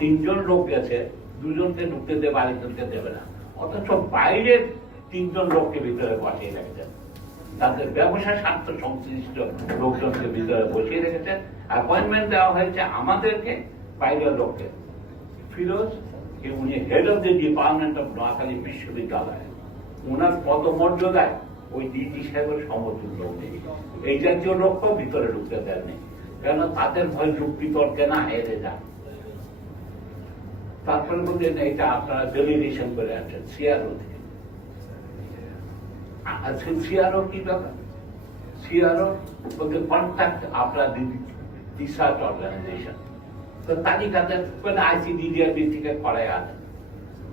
তিনজন লোক গেছে, দুজনকে ঢুকতে দেবে, আরেকজনকে দেবে না, অথচ বাইরের তিনজন লোককে ভিতরে বসিয়ে রেখেছেন, তাদের ব্যবসা স্বার্থ সংশ্লিষ্ট লোকজনকে ভিতরে বসিয়ে রেখেছেন। অ্যাপয়েন্টমেন্ট দেওয়া হয়েছে আমাদেরকে, বাইরের লোককে। ফিরোজ, উনি head of the department of Noakhali বিশ্ববিদ্যালয়, ওনার পদমর্যাদায় ওই ডিজি সাহেবের সমতুল্য নেই। এই জাতীয় লোককেও ভিতরে ঢুকতে দেননি, কেন তাদের ভয় যুক্তি তর্কে না হেরে যান। তারপরে বলছেন এটা আপনারা ডেলিগেশন করে আছেন সিআরও থেকে। সিআরও কি ব্যাপার? সিআরও বলতে কন্ট্যাক্ট আপনার রিসার্চ অর্গানাইজেশন, তো তালিকাতে আইসিডিডিআরবি থেকে করাই আছেন।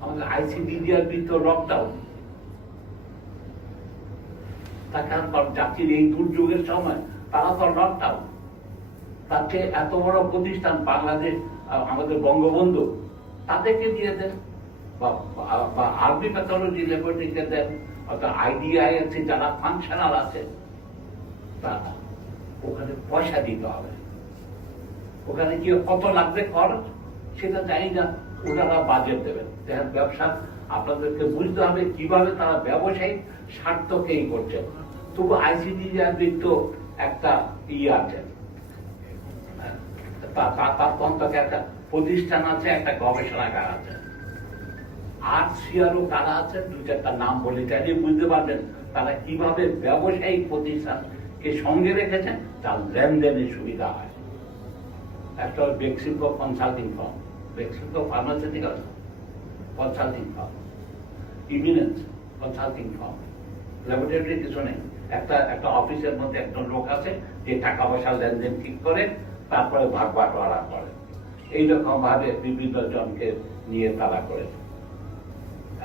আমাদের আইসিডিডিআরবি তো লকডাউন, তার কারণ জাতির এই দুর্যোগের সময় তারা তো লকডাউন। তাকে এত বড় প্রতিষ্ঠান বাংলাদেশ, আমাদের বঙ্গবন্ধু, তাদেরকে দিয়ে দেন, বা আরবি প্যাথোলজি ল্যাবরেটরিকে দেন, অর্থাৎ আইডিআই আছে, যারা ফাংশনাল আছে তারা। ওখানে পয়সা দিতে হবে, ওখানে কি কত লাগবে খরচ সেটা জানি না, ওনারা বাজেট দেবেন। দেখেন, ব্যবসা আপনাদেরকে বুঝতে হবে কিভাবে তারা ব্যবসায়িক স্বার্থকেই করছে। তবু আইসিডিআরবি তো একটা আছে, তার অন্তকে একটা প্রতিষ্ঠান আছে, একটা গবেষণাগার আছে। আর সিআরও কারা আছে, দু চারটা নাম বলে চাইলে বুঝতে পারবেন তারা কিভাবে ব্যবসায়িক প্রতিষ্ঠানকে সঙ্গে রেখেছেন, তার লেনদেনের সুবিধা হয়। একটা Beximco consulting firm, Beximco pharmaceutical consulting firm, eminence consulting firm, laboratory কিছু নেই। একটা অফিসের মধ্যে একজন লোক আছে যে টাকা পয়সা লেনদেন ঠিক করে তারপরে ভাগ বাটোয়ারা করে। এইরকম ভাবে বিভিন্ন জনকে নিয়ে তারা করে।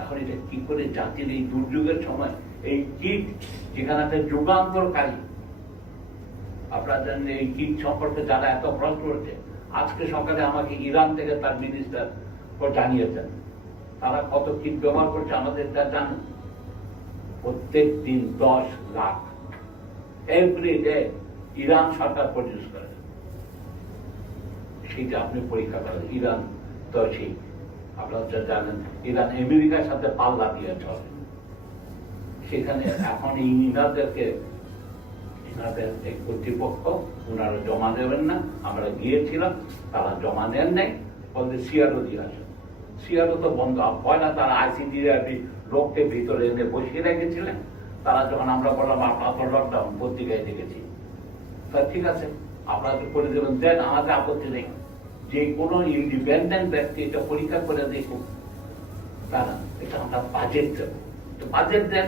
এখন এটা কি করে জাতির এই দুর্যোগের সময় এই কিট, যেখানে একটা যুগান্তরকারী, আপনারা জানেন এই কিট সম্পর্কে যারা এত প্রশ্ন করছে, আজকে সকালে আমাকে ইরান থেকে তার মিনিস্টার জানিয়েছেন তারা কত কিট ব্যবহার করছে আমাদের তা জানেন। প্রত্যেক দিন 10 লাখ এভরি ডে ইরান সরকার প্রডিউস করে। সেটা আপনি পরীক্ষা করেন। ইরান তো সেই আপনারা জানেন ইরান আমেরিকার সাথে পাল্লা দিয়ে চলে। সেখানে এখন ইনাদেরকে কর্তৃপক্ষ ওনারা জমা দেবেন না, আমরা গিয়েছিলাম, তারা জমা নেন নাই, বলতে সিআরও দিয়ে আসেন। সিআরও তো বন্ধ হয় না, তারা আইসিডিআরবি লোককে ভিতরে এনে বসিয়ে রেখেছিলেন। তারা যখন আমরা বললাম আপনার তো লকডাউন, পত্রিকায় দেখেছি, তা ঠিক আছে আপনারা করে দেবেন, দেন, আমাদের আপত্তি নেই। যে কোনো ইন্ডিপেন্ডেন্ট ব্যক্তি এটা পরীক্ষা করে দেখুন, তারা এটা আমরা বাজেট দেব, বাজেট দেন,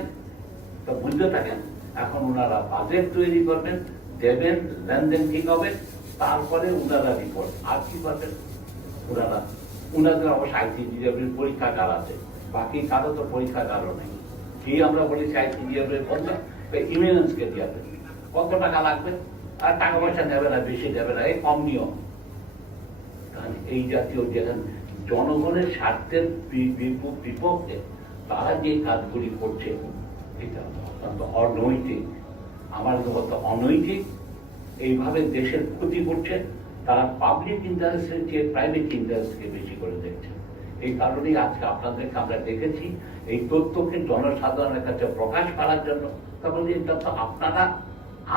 তো বুঝতে থাকেন। এখন ওনারা বাজেট তৈরি করবেন, দেবেন, লেনদেন ঠিক হবে, তারপরে ওনারা রিপোর্ট। আর কি করবেন ওনারা? ওনাদের অবশ্য আইসিডিআরবির পরীক্ষাগার আছে, বাকি কারো তো পরীক্ষাগারও নেই। কি আমরা বলেছি আইসিডিআরবির বলতে ইমিনেন্সকে দিয়ে দেবেন, কত টাকা লাগবে, আর টাকা পয়সা নেবে না, বেশি দেবে না, এই কম নিয়ম। এই জাতীয় যেখানে জনগণের স্বার্থের বিপক্ষে তারা যে কাজগুলি করছে, এটা অত্যন্ত অনৈতিক। আমার মতো অনৈতিক। এইভাবে দেশের ক্ষতি করছে। তারা পাবলিক ইন্টারেস্টের চেয়ে প্রাইভেট ইন্টারেস্টকে বেশি করে দেখছে। এই কারণেই আজকে আপনাদেরকে আমরা দেখেছি এই তথ্যকে জনসাধারণের কাছে প্রকাশ করার জন্য। তারপরে এটা তো আপনারা,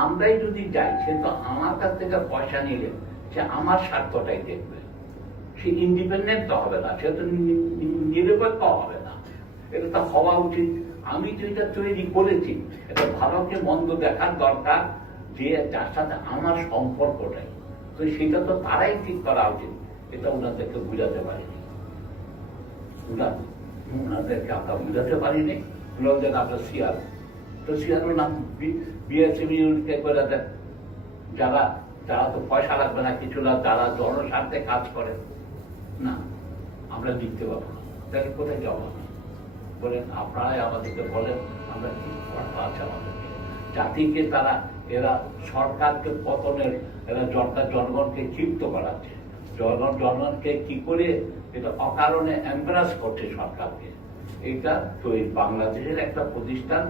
আমরাই যদি যাই, সে তো আমার কাছ থেকে পয়সা নিলে সে আমার স্বার্থটাই দেখবে, সে ইন্ডিপেন্ডেন্ট তো হবে না, সে তো নিরপেক্ষ হবে না। এটা তো হওয়া উচিত। আমি তো এটা তৈরি করেছি, এটা ভালোকে মন্দ দেখার দরকার, যে যার সাথে আমার সম্পর্কটাই, তো সেটা তো তারাই ঠিক করা উচিত। এটা ওনাদেরকে বুঝাতে পারিনি, ওনাদেরকে আমরা বুঝাতে পারিনি। লোকদের আপনার সিআর, তো সিআরও নাম বিএসএমই করে দেন, যারা যারা তো পয়সা লাগবে না, কিছু না, যারা জনস্বার্থে কাজ করে না, আমরা লিখতে পারবো না। তাহলে কোথায় যাবো? বলেন, আপনারাই আমাদেরকে বলেন, আমরা কি করতে আছে আমাদেরকে? জাতিকে তারা, এরা সরকারকে পতনের, এরা জনগণকে ক্ষিপ্ত করাচ্ছে, জনগণকে কি করে এটা অকারণে এমব্রাস করছে সরকারকে। এটা তো এই বাংলাদেশের একটা প্রতিষ্ঠান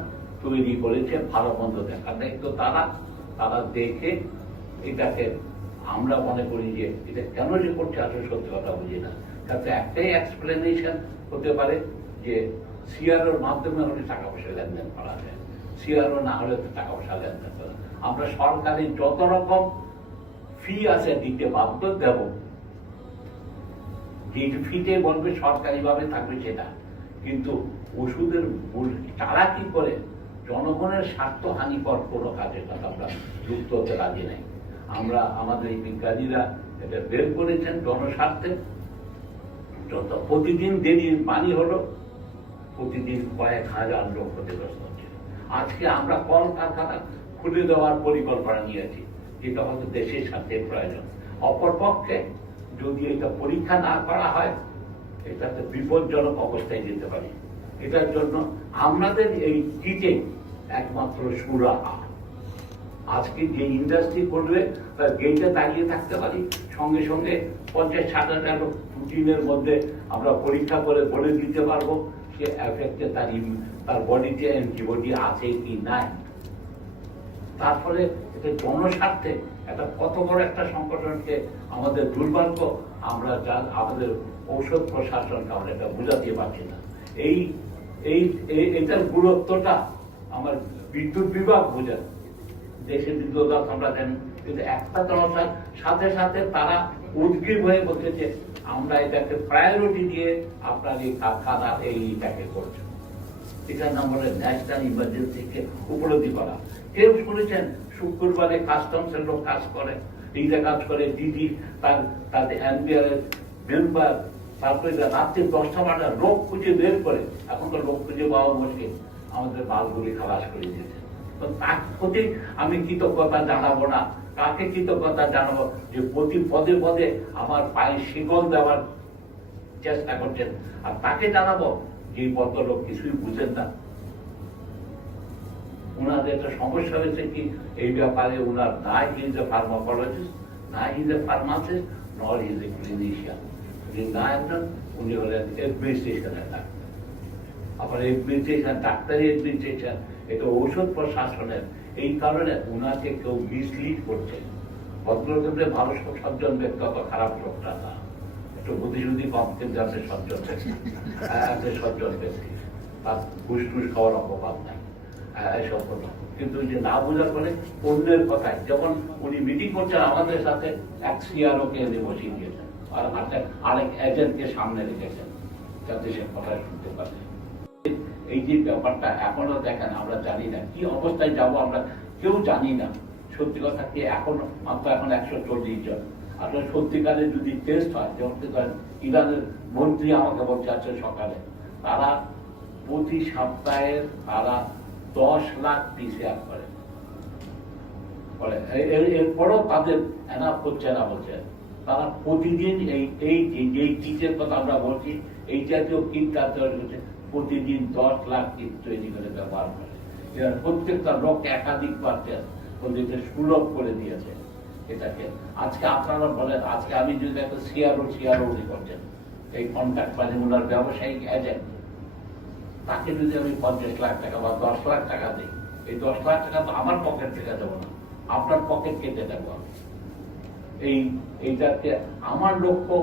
তৈরি করেছে ভালো মন্দ দেখার দায়িত্ব তারা দেখে এটাকে, আমরা মনে করি যে এটা কেন যে করছে আসলে সত্যি কথা বুঝি না। তাতে একটাই এক্সপ্লেনেশন হতে পারে যে সিআরওর মাধ্যমে হলে টাকা পয়সা লেনদেন করা যায়, সিআরও না হলে তো টাকা পয়সা লেনদেন করা। আমরা সরকারি যত রকম ফি আছে দিতে বাধ্য দেব, যে ফিতে বলবে সরকারি ভাবে থাকবে সেটা, কিন্তু ওষুধের তারা কি করে জনগণের স্বার্থ হানিকর কোনো কাজের কথা আমরা যুক্ত হতে রাজি নাই। আমরা আমাদের এই বিজ্ঞানীরা এটা বের করেছেন জনস্বার্থে। যত প্রতিদিন দেরি পানি হলো, প্রতিদিন কয়েক হাজার লোক ক্ষতিগ্রস্ত হচ্ছে। আজকে আমরা কলকারখানা খুলে দেওয়ার পরিকল্পনা নিয়েছি, যেটা হয়তো দেশের স্বার্থে প্রয়োজন। অপরপক্ষে যদি এটা পরীক্ষা না করা হয়, এটাতে বিপজ্জনক অবস্থায় যেতে পারে। এটার জন্য আমাদের এই কিটে একমাত্র সুরাহা। আজকে যে ইন্ডাস্ট্রি করবে তার গেটে দাঁড়িয়ে থাকতে পারি, সঙ্গে সঙ্গে 50-60 দিনের মধ্যে আমরা পরীক্ষা করে বলে দিতে পারবো সে এফেক্টে তার বডিতে অ্যান্টিবডি আছে কি নাই। তারপরে এটা জনস্বার্থে একটা কত বড় একটা সংগঠনকে আমাদের দুর্ভাগ্য, আমরা আমাদের ঔষধ প্রশাসনকে আমরা এটা বুঝাতে পারছি না। এটার গুরুত্বটা আমার বিদ্যুৎ বিভাগ বোঝা, দেশের বিদ্যুৎ আমরা জানি, কিন্তু একটা জনতার সাথে সাথে তারা উদ্গ্রীব হয়ে বলতেছে আমরা এটাকে প্রায়োরিটি দিয়ে আপনার এই কারখানা এইটাকে করছে। এটার নাম বলে ন্যাশনাল ইমার্জেন্সিকে উপলব্ধি করা। কেউ শুনেছেন শুক্রবারে কাস্টমসের লোক কাজ করে, এইটা কাজ করে ডিডি তাদের এনবিআর এর মেম্বার, তারপরে রাত্রি 10টা লোক খুঁজে বের করে, এখন তো লোক খুঁজে পাওয়া মুশকিল, আমাদের মালগুলি খালাস করে দিয়েছে। তো তার প্রতি আমি কৃতজ্ঞতা জানাবো না, কাকে কৃতজ্ঞতা জানাবো যে প্রতি পদে পদে আমার পায়ে শিকল দেওয়ার চেষ্টা করছেন, আর তাকে জানাবো যে ভদ্রলোক কিছুই বুঝেন না। উনাদের একটা সমস্যা হয়েছে কি এই ব্যাপারে, উনার না ইজ এ ফার্মাকোলজিস্ট, না ইজ এ ফার্মাসিস্ট, নর ইজ এ ক্লিনিশিয়ান। না একজন উনি হলেন অ্যাডমিনিস্ট্রেশনের ডাক্তার। আবার অ্যাডমিনিস্ট্রেশন, ডাক্তারি অ্যাডমিনিস্ট্রেশন এটা ঔষধ প্রশাসনের। এই কারণে উনাকে কেউ মিসলিড করছে। ভদ্রলোকের ভালো সজ্জন ব্যক্তি, অত খারাপ লোকটা না, একটু বুদ্ধিশুদ্ধি কম, কিন্তু আপনি সজ্জন ব্যক্তি, সজ্জন ব্যক্তি, তার ঘুষ টুস খাওয়ার অপবাদ নাই এসব কথা। কিন্তু যে না বোঝার ফলে অন্যের কথায়, যেমন উনি মিটিং করছেন আমাদের সাথে, এক সিআরও কে এনে বসিয়ে দিয়েছেন আর আরেক এজেন্টকে সামনে রেখেছেন যাতে সে কথা শুনতে পারে। এই যে ব্যাপারটা এখনো দেখেন, আমরা জানি না কি অবস্থায় যাব, আমরা কেউ জানি না। সত্যি কথা কি এখনো মাত্র এখন 140 জন। আসলে সত্যিকারের যদি টেস্ট হয়, যেমন ইরানের মন্ত্রী আমাকে বলছে আজকে সকালে, তারা প্রতি সপ্তাহে তারা 10 লাখ পিসিআর করে। এরপরও তাদের এনাফ হচ্ছে না, বলছে তারা প্রতিদিন এই কিটের কথা আমরা বলছি, এই জাতীয় কিট তৈরি করছে, প্রতিদিন 10 লাখ কিট তৈরি করে ব্যবহার করে। প্রত্যেকটা লোক একাধিক পাচ্ছে, সুলভ করে দিয়েছে এটাকে। আজকে আপনারা বলেন, আজকে আমি যদি একটা সিআরও করছেন, এই কন্ট্রাক্ট মানে ওনার ব্যবসায়িক এজেন্ট, তাকে যদি আমি 50 লাখ টাকা বা 10 লাখ টাকা দিই, এই 10 লাখ টাকা তো আমার পকেট থেকে দেবো না, আপনার পকেট কেটে দেবো। এইটাকে আমার লক্ষ্য,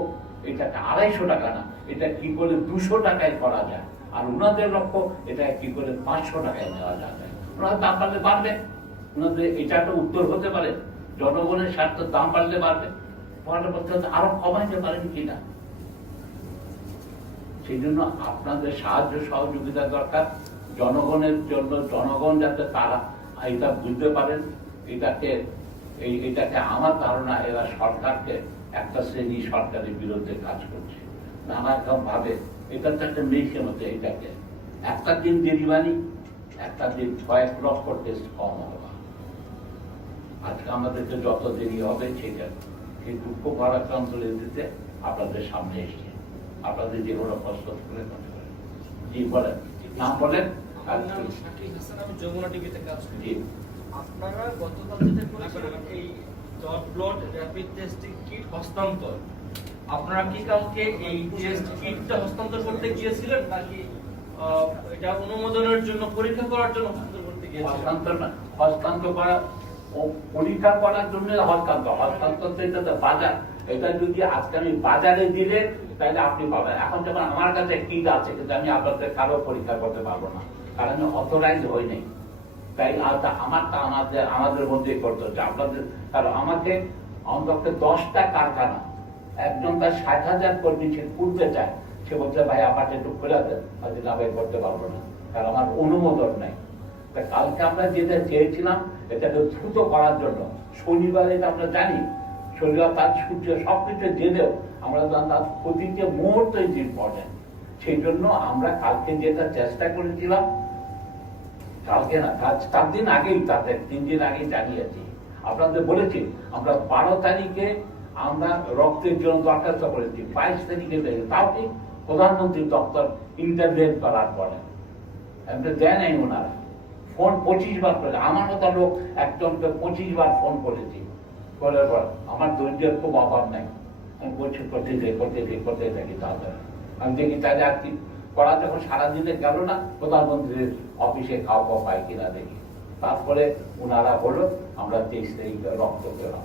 এটাকে 250 টাকা না, এটা কি করে 200 টাকায় করা যায়, আর ওনাদের লক্ষ্য এটা কি করে 500 টাকায় নেওয়া যাবে। ওনার দাম বাড়লে বাড়বে, ওনাদের এটা একটা উত্তর হতে পারে, জনগণের স্বার্থের দাম বাড়লে বাড়বে, আরো কমাইতে পারেন কিনা। সেই জন্য আপনাদের সাহায্য সহযোগিতা দরকার জনগণের জন্য, জনগণ যাতে তারা এটা বুঝতে পারেন। এটাকে আমার ধারণা এরা সরকারকে একটা শ্রেণী সরকারের বিরুদ্ধে কাজ করছে নানা রকম ভাবে। এটা তো একটা মেশিন হচ্ছে, এটাকে একটা দিন দেরিবানি, একটা দিন কয়েক লক্ষ টেস্ট কম হবে। আজকে আমাদেরকে যত দেরি হবে সেটা সেই দুঃখ ভারাক্রান্ত দিতে আপনাদের সামনে এসছে, আপনাদের যে কোনো প্রস্তুত করে জি বলেন, নাম বলেন। যমুনা টিভিতে কাজ করি। আপনারা গতকাল যেটা করেছিলেন এই dot blood rapid testing kit হস্তান্তর, আপনারা কি কাউকে এই টেস্ট কিটটা হস্তান্তর করতে গিয়েছিলেন নাকি এটা অনুমোদনের জন্য, পরীক্ষা করার জন্য হস্তান্তর করতে গিয়েছিলেন? হস্তান্তর করা, পরীক্ষা করার জন্য হস্তান্তর। হস্তান্তর তো এটা তো বাজার, এটা যদি আজকে আমি বাজারে দিলে তাহলে আপনি পাবেন। এখন যখন আমার কাছে কিট আছে কিন্তু আমি আপনাদের কারো পরীক্ষা করতে পারবো না, কারণ আমি অথরাইজ হই নাই। তাই আমারটা আমাদের মধ্যে করতে হচ্ছে আপনাদের। কারণ আমাকে অন্তত 10টা কারখানা, একজন তার 60,000 কর্মী সে খুলতে চায়, সে বলছে ভাই আমাকে একটু খুলে দেন, আজকে না ভাই করতে পারবো না, কারণ আমার অনুমোদন নাই। তা কালকে আমরা যেটা চেয়েছিলাম এটাকে দ্রুত করার জন্য, শনিবার এটা আমরা জানি, শনিবার তার সূর্য সবকিছু জেনেও আমরা তার প্রতিটি মুহূর্ত ইম্পর্টেন্ট। সেই জন্য আমরা কালকে যেটা চেষ্টা করেছিলাম, কালকে না 4 দিন আগেই, তাদের 3 দিন আগেই জানিয়েছি, আপনাদের বলেছি আমরা 12 তারিখে আমরা রক্তের জন্য দরখাস্ত করেছি, 22 তারিখে তাও কি প্রধানমন্ত্রী দপ্তর ইন্টারভেন করার পরে দেয় নাই ওনারা। ফোন 25 বার করে, আমার মতো লোক একজনকে 25 বার ফোন করেছি, করার পর আমার ধৈর্যের খুব অভাব নাই, আমি বলছি করতে থাকি। তাহলে আমি দেখি তাহলে আর কি করা, যখন সারাদিনে গেল না প্রধানমন্ত্রীর অফিসে খাওয়া পাই কিনা দেখি। তারপরে ওনারা বলল আমরা 23 তারিখে রক্ত পেলাম।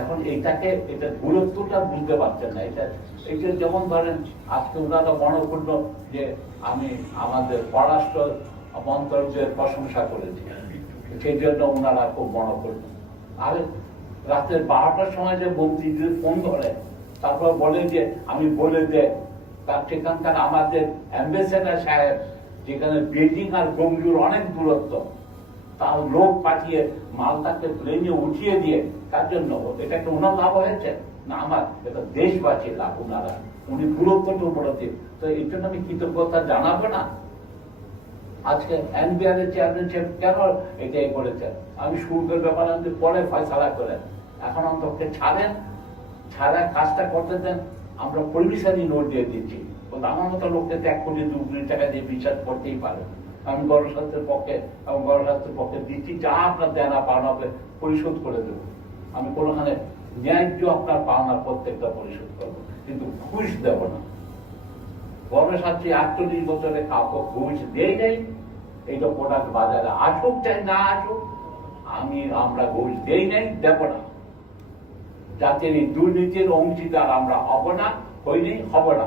এখন এটা গুরুত্বটা বুঝতে পারছেন না। এটা যেমন ধরেন আজকে ওনারা মনোপূর্ণ যে আমি আমাদের পররাষ্ট্র মন্ত্রকের প্রশংসা করেছি, সেই জন্য ওনারা খুব মনোপূর্ণ। আর রাতের 12টার সময় যে মন্ত্রীদের ফোন ধরে, তারপর বলে যে আমি বলে দে, তার সেখানকার আমাদের অ্যাম্বাসেডার সাহেব, যেখানে বেজিং আর গঙ্গুর অনেক দূরত্ব, তার লোক পাঠিয়ে মালটাকে প্লেনে উঠিয়ে দিয়ে, তার জন্য এটা একটা ওনার লাভ হয়েছে না আমার, এটা দেশবাসীর লাভ। ওনারা উনি দূরত্বটা বলেছে, তো এর জন্য আমি কৃতজ্ঞতা জানাবো না। আজকে এনবিআর এর চেয়ারম্যান সাহেব কেন এটাই করেছেন, আমি শুল্কের ব্যাপারে পরে ফয়সালা করেন, এখন অন্তত ছাড়েন, ছাড়া কাজটা করতে দেন। আমরা পরিবেশানি নোট দিয়ে দিচ্ছি, আমার মতো লোককে 1 কোটি 2 কোটি টাকা দিয়ে বিশ্বাস করতেই পারে। আমি গণস্বাস্থ্যের পক্ষে এবং গণস্বাস্থ্যের পক্ষে দিচ্ছি, যা আপনার দেনা পাওনা হবে পরিশোধ করে দেবো। আমি কোনোখানে ন্যায্য আপনার পাওনা প্রত্যেকটা পরিশোধ করবো, কিন্তু ঘুষ দেব না। গণস্বাস্থ্য 48 বছরে কাউকে ঘুষ দেই নাই। এইটা প্রোডাক্ট বাজারে আসুক চাই না আসুক, আমরা ঘুষ দেই নাই, দেব না। যাতে এই দুর্নীতির অংশীদার আমরা হব না, হইনি, হব না।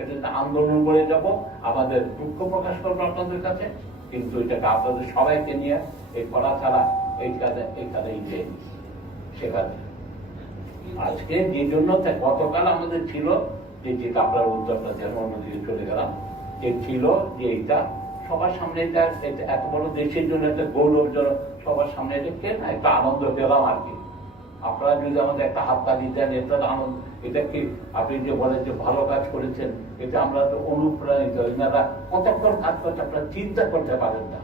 এটা আন্দোলন করে যাব, আমাদের দুঃখ প্রকাশ করবো আপনাদের কাছে, কিন্তু এটাকে আপনাদের সবাইকে নিয়ে এই করা ছাড়া এইখানেই যে সেখানে আজকে যে জন্য গতকাল আমাদের ছিল যে যেটা আপনার উদ্যোগটা যেন অন্যদিকে চলে গেলাম, যে ছিল যে এইটা সবার সামনে, এটা এত বড় দেশের জন্য একটা গৌরবজনক, সবার সামনে এটা কে না একটা আনন্দ পেলাম আর কি। আপনারা যদি আমাদের একটা হাততালি দেন, এটা আনন্দ, এটা কি আপনি যে বলেন যে ভালো কাজ করেছেন, এটা আমরা তো অনুপ্রাণিত। এনারা কতক্ষণ কাজ করছে আপনারা চিন্তা করতে পারেন না,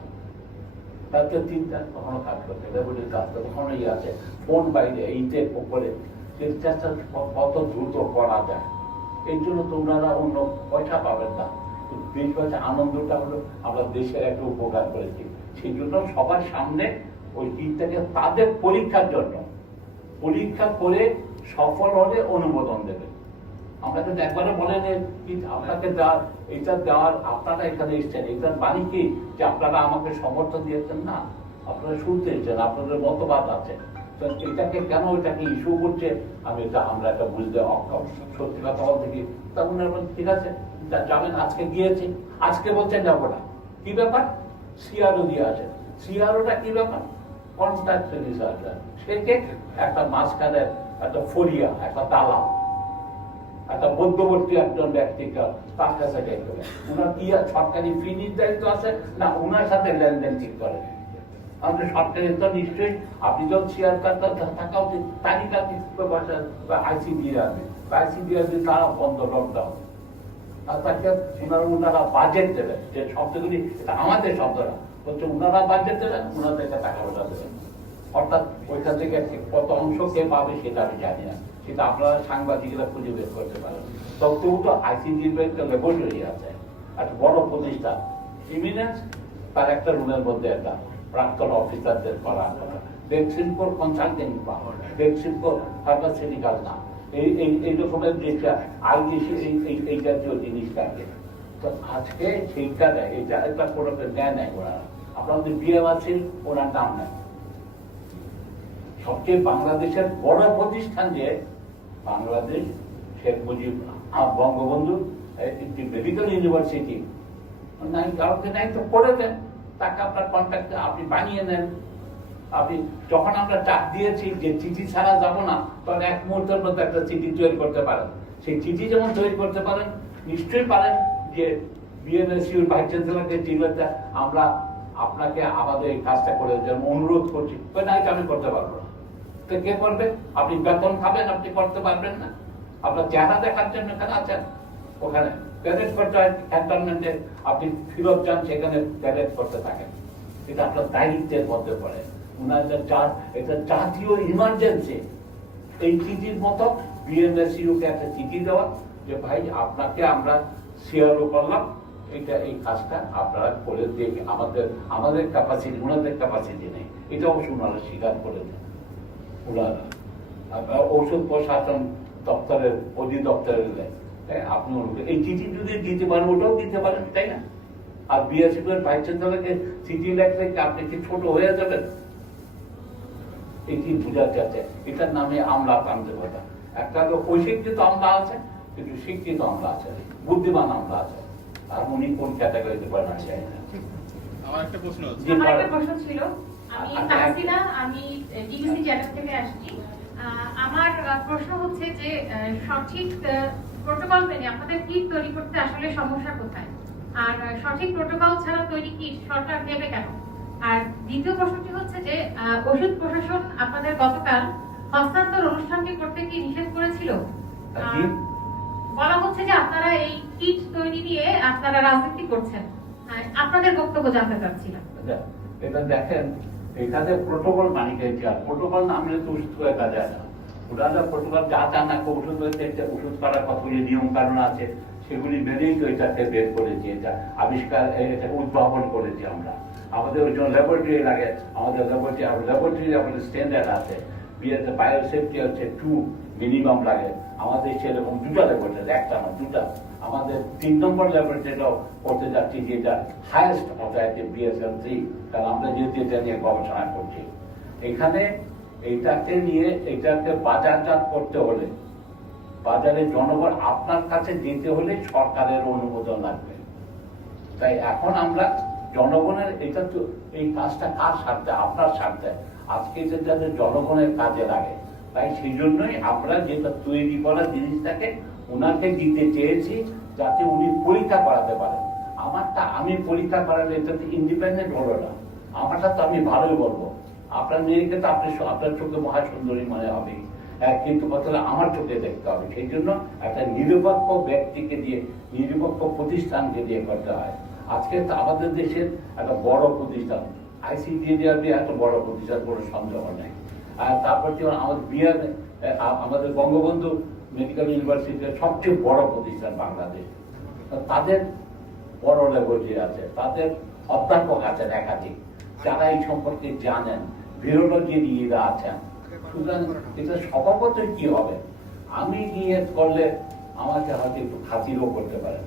তাতে চিন্তা কখনো কাজ করতে বলে কাজটা কখনোই আছে ফোন বাইরে এইতে করে চেষ্টা কত দ্রুত করা যায়। এই জন্য তোমরা অন্য পয়সা পাবেন না, দেশবাসী আনন্দটা হলো আমরা দেশের একটা উপকার করেছি। সেই জন্য সবার সামনে ওই চিন্তাকে তাদের পরীক্ষার জন্য, পরীক্ষা করে সফল হলে অনুমোদন দেবে। আমরা কিন্তু একবারে বলেন আপনাকে এটা দেওয়ার, আপনারা এখানে এসছেন, এটার মানে কি যে আপনারা আমাকে সমর্থন দিয়েছেন না, আপনারা শুনতে এসছেন, আপনাদের মতবাদ আছে। এটাকে কেন এটাকে ইস্যু করছে আমরা এটা বুঝতে অক্ষম। সত্যি কথা বলতে কি তখন ঠিক আছে যাবেন, আজকে গিয়েছি, আজকে বলছেন যাবো না, কি ব্যাপার? সিআরও দিয়ে আসে, সিআরওটা কি ব্যাপার? কন্ট্রাক্ট রিসার্চ, সেকে একটা মাঝখানে একটা ফরিয়া, একটা দালাল, একটা মধ্যবর্তী একজন ব্যক্তিকে তার কাছে দেখতে হবে। উনার কি সরকারি ফি নির্ধারিত আছে না উনার সাথে লেনদেন ঠিক করে? আমাদের সরকারি তো নিশ্চয়ই আপনি যখন শেয়ার কার্ডটা থাকা উচিত, তালিকা আইসিডিআর আসবে, আইসিডিআর তারা বন্ধ লকডাউন, আর তাকে ওনারা বাজেট দেবেন, যে শব্দগুলি এটা আমাদের শব্দ না, হচ্ছে ওনারা বাজেট দেবেন, ওনাদেরকে টাকা পয়সা দেবেন। অর্থাৎ ওইখান থেকে কত অংশ কে পাবে সেটা আমি জানি না, সেটা আপনারা সাংবাদিকরা খুঁজে বের করতে পারেন। তবুও তো আইসিডির ল্যাবরেটরি আছে, একটা বড় প্রতিষ্ঠান, ইমিনেন্স, তার একটা রুমের মধ্যে একটা প্রাক্তন অফিসারদের করা শিল্পর কনসালটেন্ট পাওয়ার, শিল্প ফার্মাসিউটিক্যাল না, এই রকমের যেটা এই জাতীয় জিনিসটাকে। তো আজকে সেইটা দেয়, এটা কোনো জ্ঞান নেয় ওনারা। আপনাদের বিএম আছেন, ওনার নাম নেয়। সবচেয়ে বাংলাদেশের বড় প্রতিষ্ঠান যে বাংলাদেশ শেখ মুজিব বঙ্গবন্ধু একটি মেডিকেল ইউনিভার্সিটি নাই, কাউকে নাই তো করে দেন, তাকে আপনার কন্ট্যাক্টে আপনি বানিয়ে নেন। আপনি যখন আমরা চাপ দিয়েছি যে চিঠি ছাড়া যাব না, তখন এক মুহূর্তের মধ্যে একটা চিঠি তৈরি করতে পারেন। সেই চিঠি যেমন তৈরি করতে পারেন, নিশ্চয়ই পারেন যে বিএনএসইউর ভাইস চ্যান্সেলরকে চিঠিতে আমরা আপনাকে আমাদের এই কাজটা করে যেমন অনুরোধ করছি, না এটা আমি করতে পারবো না। তো কে করবে? আপনি বেতন খাবেন, আপনি করতে পারবেন না। আপনার চেহারা দেখার জন্য এখানে আছেন, ওখানে প্যারেড করতে হয় ক্যান্টনমেন্টে, আপনি ফিরত যান, সেখানে প্যারেড করতে থাকেন। এটা আপনার দায়িত্বের মধ্যে পড়ে। এটা জাতীয় ইমার্জেন্সি। এই চিঠির মতো বিএনএসইউকে একটা চিঠি দেওয়া যে ভাই আপনাকে আমরা শেয়ারও করলাম, এটা এই কাজটা আপনারা করে দেখে আমাদের ক্যাপাসিটি, ওনাদের ক্যাপাসিটি নেই, এটা অবশ্য ওনারা স্বীকার করে দেন। ওনারা ঔষধ প্রশাসন দপ্তরের অধিদপ্তরের আপনি এই চিঠি যদি দিতে পারেন, ওটাও দিতে পারেন, তাই না? আর বিএসএফ এর ভাইস চ্যান্সেলরকে চিঠি লেখলে আপনি কি ছোট হয়ে যাবেন? এটি বোঝাতে আছে এটার নামে আমলা তান্ত্রিকতা। একটা অশিক্ষিত আমলা আছে, কিন্তু শিক্ষিত আমলা আছে, বুদ্ধিমান আমলা আছে। আর উনি কোন ক্যাটাগরিতে পড়েন চাই না। আমার একটা প্রশ্ন ছিল, আমি তাহসিনা, আমি ডিবিসি চ্যানেল থেকে আসছি। আমার প্রশ্ন হচ্ছে যে সঠিক প্রোটোকল মেনে আপনাদের কিট তৈরি করতে আসলে সমস্যা কোথায়, আর সঠিক প্রোটোকল ছাড়া তৈরি কিট সরকার দেবে কেন? আর দ্বিতীয় প্রশ্নটি হচ্ছে যে ওষুধ প্রশাসন আপনাদের গতকাল হস্তান্তর অনুষ্ঠানটি করতে কি নিষেধ করেছিল? বলা হচ্ছে যে আপনারা এই কিট তৈরি নিয়ে আপনারা রাজনীতি করছেন, আপনাদের বক্তব্য জানতে চাচ্ছিলাম। এটা দেখেন, এখানে প্রোটোকল মানে প্রোটোকল না মানলে তো ওষুধ করে কাজ হয় না। ওনারা প্রোটোকল যা চান না ওষুধ হয়েছে, ওষুধ করার কতগুলি নিয়ম কানুন আছে, সেগুলি মেনেই তো এটাকে বের করেছি, এটা আবিষ্কার, এটা উদ্ভাবন করেছি আমরা। আমাদের ওই জন্য ল্যাবরেটরি লাগে, আমাদের ল্যাবরেটরি আমাদের স্ট্যান্ডার্ড আছে। বিয়েতে বায়োসেফটি হচ্ছে 2 মিনিমাম লাগে। আমাদের সেরকম 2টা ল্যাবরেটরি, একটা না 2টা। আমাদের 3 নম্বর ল্যাবরেটরিটাও করতে যাচ্ছি, যেটা হায়েস্ট অথরিটি BSL 3, কারণ আমরা যেহেতু এটা নিয়ে গবেষণা করছি। এখানে এটাকে বাজারজাত করতে হলে, বাজারে জনগণ আপনার কাছে যেতে হলে সরকারের অনুমোদন লাগবে। তাই এখন আমরা জনগণের, এটা তো এই কাজটা কার স্বার্থে? আপনার স্বার্থে। আজকে এটা যাতে জনগণের কাজে লাগে, তাই সেই জন্যই আমরা যেটা তৈরি করা জিনিসটাকে ওনাকে দিতে চেয়েছি, যাতে উনি পরীক্ষা করাতে পারেন। আমারটা আমি পরীক্ষা করালে এটা তো ইন্ডিপেন্ডেন্ট হলো না, আমারটা তো আমি ভালোই বলবো। আপনার মেয়েকে তো আপনার চোখে মহা সুন্দরী মনে হবে, কিন্তু কথা আমার চোখে দেখতে হবে। সেই জন্য একটা নিরপেক্ষ ব্যক্তিকে দিয়ে, নিরপেক্ষ প্রতিষ্ঠানকে দিয়ে করতে হয়। আজকে আমাদের দেশের একটা বড় প্রতিষ্ঠান ICDRB, একটা বড় প্রতিষ্ঠান, কোনো সন্দেহ নেই। আর তারপর যেমন আমাদের বঙ্গবন্ধু মেডিকেল ইউনিভার্সিটির সবচেয়ে বড় প্রতিষ্ঠান বাংলাদেশ, তাদের বড় ল্যাবরেটরি আছে, তাদের অধ্যাপক আছেন একাধিক, যারা এই সম্পর্কে জানেন, ভিরোলজির ইয়েরা আছেন। সুতরাং এটা স্বভাবতই কি হবে, আমি গিয়ে করলে আমাকে হয়তো একটু খাতিরও করতে পারেন,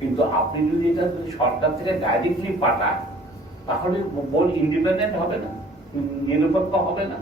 কিন্তু আপনি যদি এটা সরকার থেকে ডাইরেক্টলি পাঠান, তাহলে বোর্ড ইন্ডিপেন্ডেন্ট হবে না, নিরপেক্ষ হবে না।